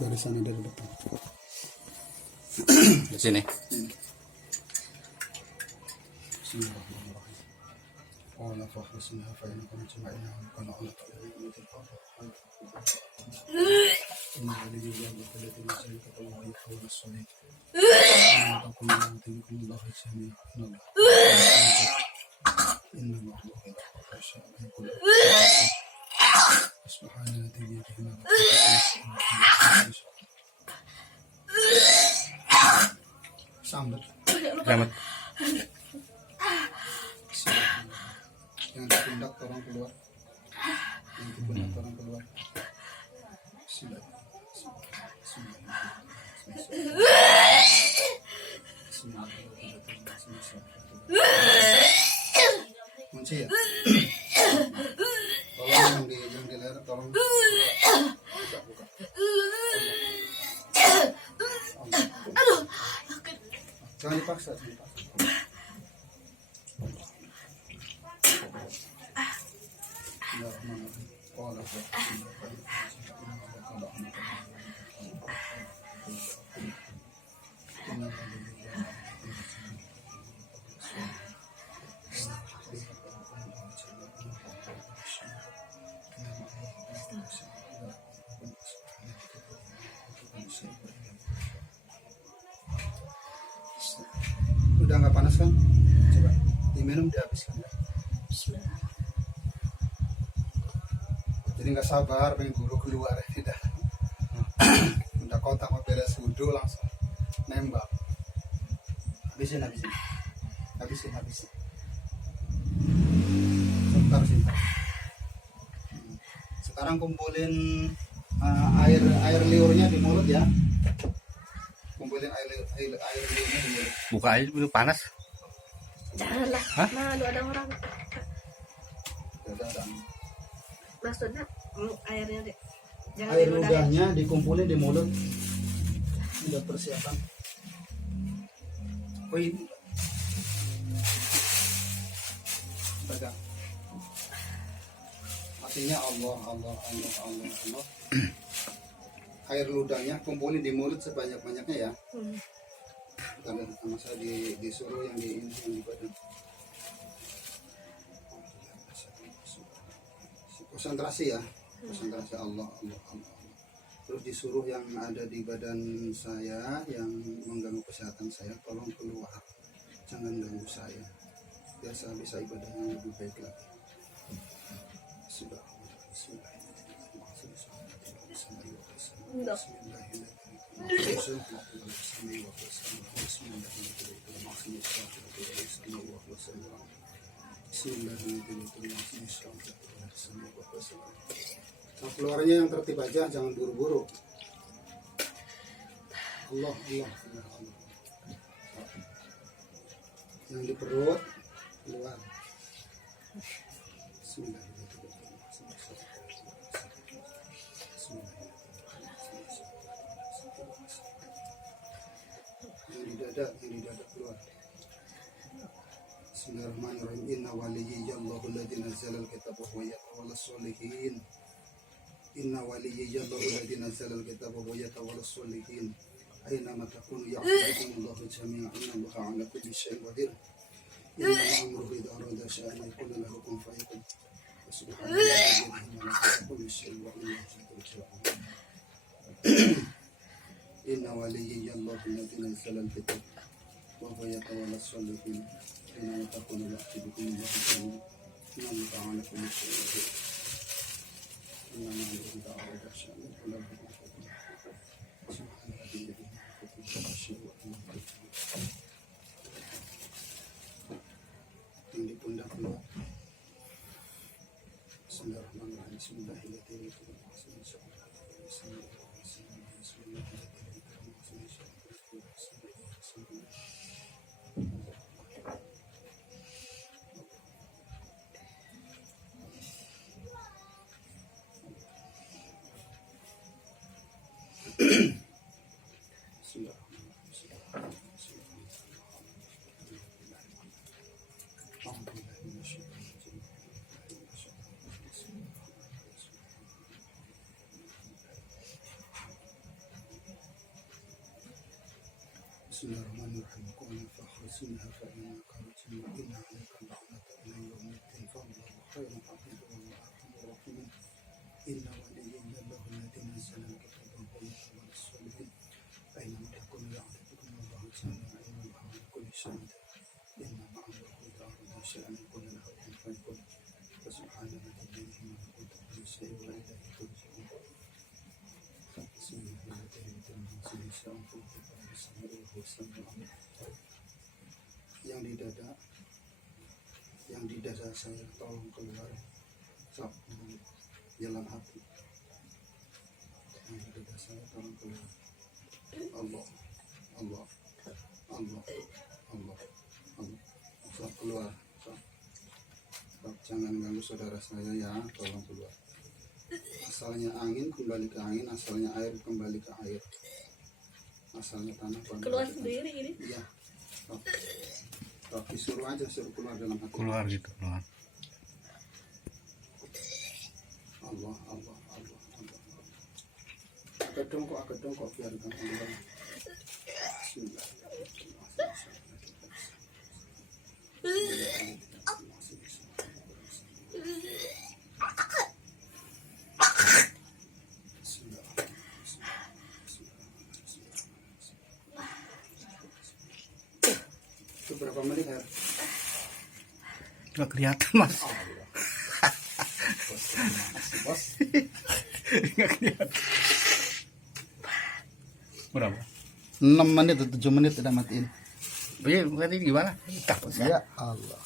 Dari sana dari depan. Di sini. Bismillahirrahmanirrahim. Qala fakhrisna fa innakum jama'ina kana ala ta'lamu inna waliyya alladhi nazzala al-kitaba wa yahwa as-salit. Innakum ya'tikum Allahu jami'an. Inna Allaha la yashhadu subhanalladzi biyadihi malakutu sambat. Selamat. Yang di pundak orang keluar. Yang di pundak orang keluar. Bismillah. Kunci ya. Tolong yang di leher tolong buka. Jangan dipaksa. Udah nggak panas kan? Coba diminum dihabiskan ya. Jadi nggak sabar pengen buru keluar ya, tidak. Udah kotak mau beres wudhu langsung nembak. Habisin. Sebentar. Sekarang kumpulin air liurnya di mulut ya. Kumpulin air liurnya di mulut. Buka aja dulu panas. Janganlah, malu ada orang. Udah. Maksudnya airnya deh. Jangan Air diludahin. ludahnya dikumpulin di mulut. Udah persiapan. Oh ini. Pegang. Artinya Allah. Air ludahnya kumpulin di mulut sebanyak-banyaknya ya. Karena sama saya disuruh yang di badan. Konsentrasi ya. Konsentrasi Allah. Terus disuruh yang ada di badan saya yang mengganggu kesehatan saya tolong keluar. Jangan ganggu saya. Biar saya bisa ibadahnya lebih baik lagi. Nah, keluarnya yang tertib aja, jangan buru-buru. Allah. Yang di perut keluar. Yang di dada keluar. Bismillahirrahmanirrahim. Inna waliyya Allahu alladzi nazzala al-kitaba wa huwa yatawalla as-solihin. Inna waliyya Allahu alladzi nazzala al-kitaba wa huwa yatawalla as-solihin. Aynama takunu ya'lamu Allahu jami'an inna Allaha 'ala kulli syai'in qadir. Inna amruhu idza arada syai'an yaqulu lahu kun fayakun. Subhanallahi wa kulli syai'in wa ilayhi turja'un. Inna waliyya Allahu alladzi nazzala al-kitaba wa huwa yatawalla as-solihin. Inna takunu ya'lamu Allahu jami'an inna Allaha 'ala kulli syai'in qadir. Inna amruhu idza arada syai'an yaqulu lahu kun fayakun. Yang di pundak keluar. Bismillahirrahmanirrahim. Bismillahirrahmanirrahim. Qul fakhrusinha fa innaka rajim inna 'alaika la'nata ila yaumiddin fa Allahu khairun hafiza wa huwa arhamur rahimin. Inna waliyya Allahu alladhi nazzala al-kitaba wa huwa yatawalla as-salihin. Aina takunu ya'tikum Allahu ta'ala ilman ala kulli shay'in. Inna ma'allahi ta'ala shay'an yakun lahu kun fayakun. Subhana alladhi bihi malakutu kulli shay'in wa ilayhi turja'un. Yang di dada saya tolong keluar sapu jalan hati. Yang di dada saya tolong keluar. Allah Allah Allah Allah Allah. Sok keluar, sok. Jangan ganggu saudara saya ya, tolong keluar. Asalnya angin kembali ke angin, asalnya air kembali ke air, asalnya tanah kembali Keluar ke tanah. sendiri ini. Iya. Tapi suruh aja, suruh keluar dalam hati. Keluar gitu, keluar. Allah Allah Allah Allah. Agak dongkok biar gampang keluar. Itu berapa menit ya? Nggak kelihatan mas. Bos. Nggak kelihatan. Berapa? 6 menit atau 7 menit udah matiin. Berarti gimana? Takut Ya Allah.